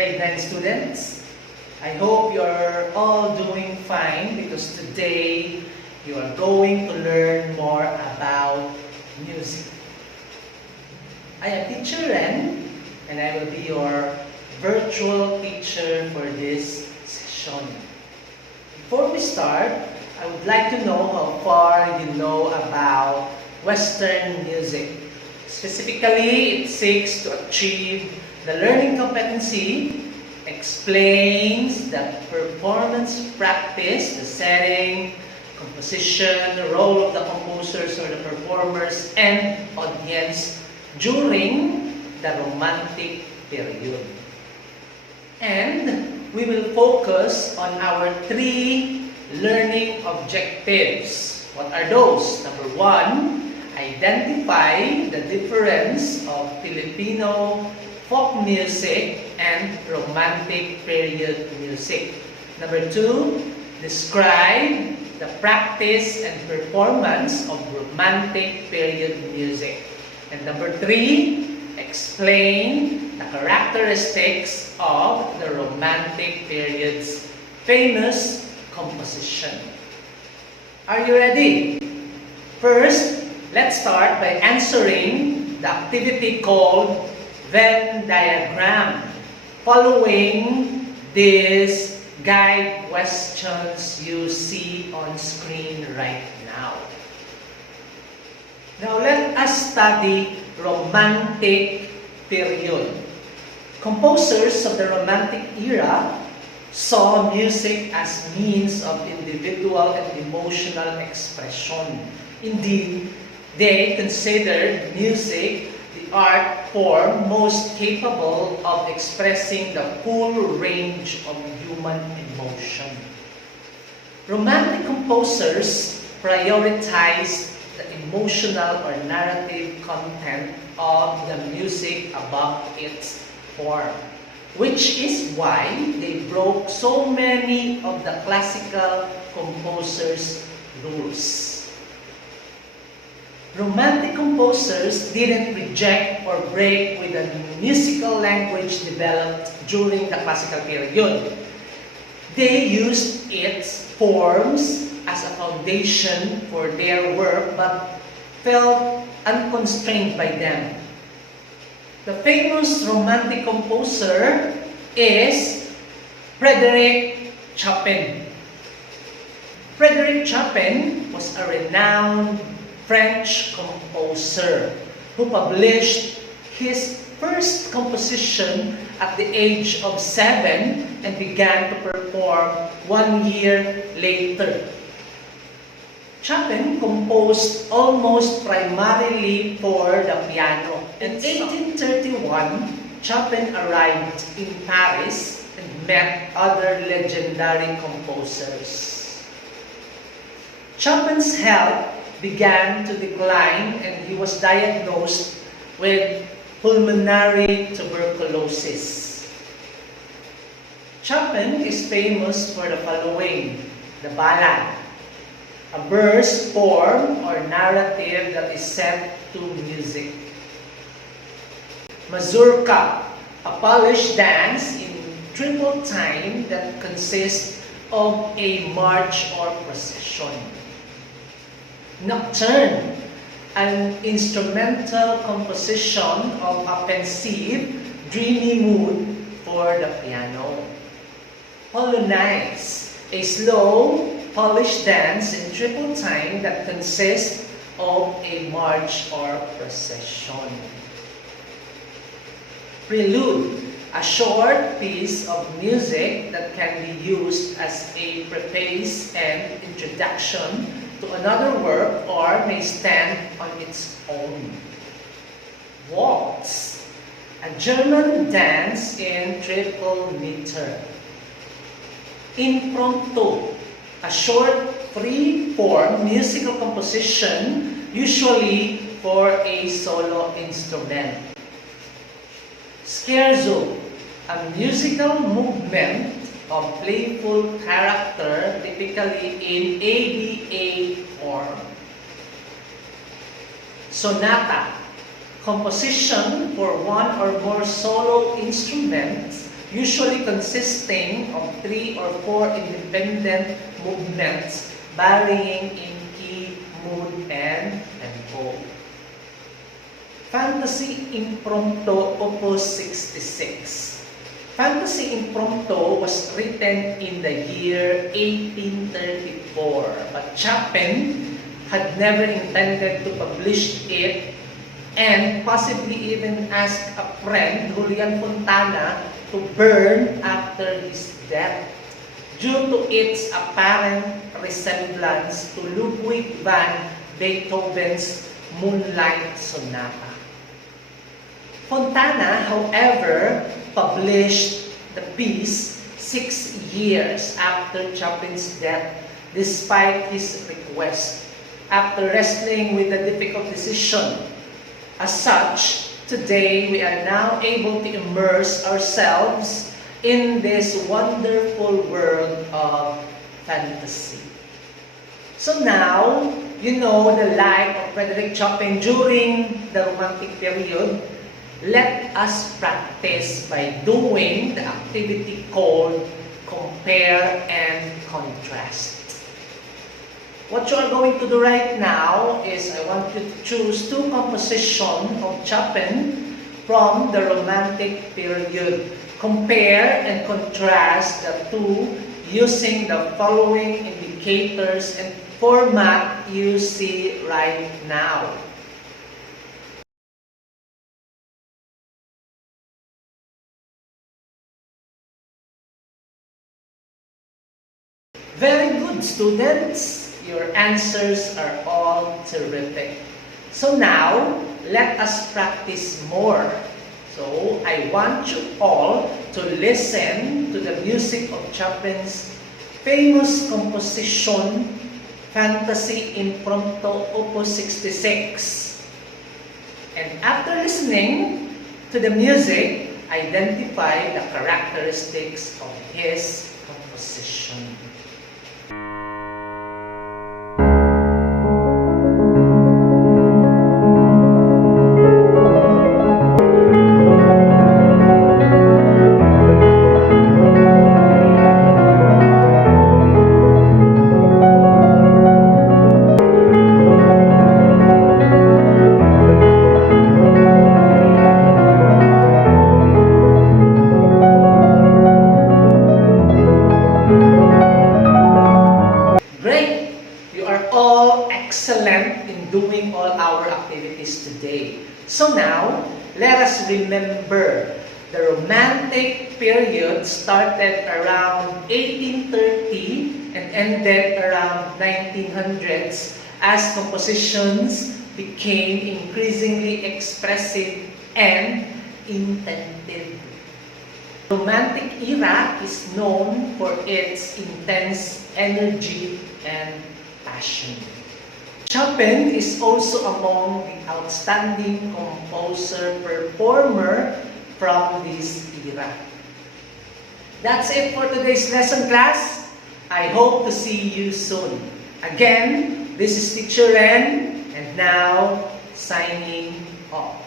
Grade 9 students, I hope you're all doing fine because today you are going to learn more about music. I am Teacher Ren and I will be your virtual teacher for this session. Before we start, I would like to know how far you know about Western music. Specifically, it seeks to achieve the learning competency, explains the performance practice, the setting, composition, the role of the composers or the performers, and audience during the Romantic period. And we will focus on our 3 learning objectives. What are those? Number 1, identify the difference of Filipino folk music and Romantic period music. Number 2, describe the practice and performance of Romantic period music. And number 3, explain the characteristics of the Romantic period's famous composition. Are you ready? First, let's start by answering the activity called Venn Diagram, following these guide questions you see on screen right now. Now let us study Romantic period. Composers of the Romantic era saw music as means of individual and emotional expression. Indeed, they considered music the art form most capable of expressing the full range of human emotion. Romantic composers prioritized the emotional or narrative content of the music above its form, which is why they broke so many of the classical composers' rules. Romantic composers didn't reject or break with the musical language developed during the classical period. They used its forms as a foundation for their work but felt unconstrained by them. The famous Romantic composer is Frédéric Chopin. Frédéric Chopin was a renowned French composer who published his first composition at the age of 7 and began to perform 1 year later. Chopin composed almost primarily for the piano. In 1831, Chopin arrived in Paris and met other legendary composers. Chopin's health began to decline and he was diagnosed with pulmonary tuberculosis. Chopin is famous for the following: the ballad, a verse form or narrative that is set to music; mazurka, a polished dance in triple time that consists of a march or procession; nocturne, an instrumental composition of a pensive, dreamy mood for the piano; polonaise, a slow, polished dance in triple time that consists of a march or procession; prelude, a short piece of music that can be used as a preface and introduction to another work or may stand on its own; waltz, a German dance in triple meter; impromptu, a short free-form musical composition usually for a solo instrument; scherzo, a musical movement of playful character typically in ABA form; sonata, composition for one or more solo instruments usually consisting of 3 or 4 independent movements varying in key, mood, and tempo. Fantasy Impromptu, Opus 66. Fantasy Impromptu was written in the year 1834, but Chopin had never intended to publish it and possibly even asked a friend, Julian Fontana, to burn after his death due to its apparent resemblance to Ludwig van Beethoven's Moonlight Sonata. Fontana, however, published the piece 6 years after Chopin's death, despite his request, after wrestling with a difficult decision. As such, today we are now able to immerse ourselves in this wonderful world of fantasy. So now, you know the life of Frédéric Chopin during the Romantic period. Let us practice by doing the activity called compare and contrast. What you are going to do right now is I want you to choose 2 compositions of Chopin from the Romantic period. Compare and contrast the 2 using the following indicators and format you see right now. Very good, students. Your answers are all terrific. So now, let us practice more. So, I want you all to listen to the music of Chopin's famous composition, Fantasy Impromptu, Opus 66. And after listening to the music, identify the characteristics of his composition. Excellent in doing all our activities today. So now, let us remember the Romantic period started around 1830 and ended around 1900s as compositions became increasingly expressive and intentive. The Romantic era is known for its intense energy and passion. Chopin is also among the outstanding composer-performer from this era. That's it for today's lesson, class. I hope to see you soon. Again, this is Teacher Ren, and now signing off.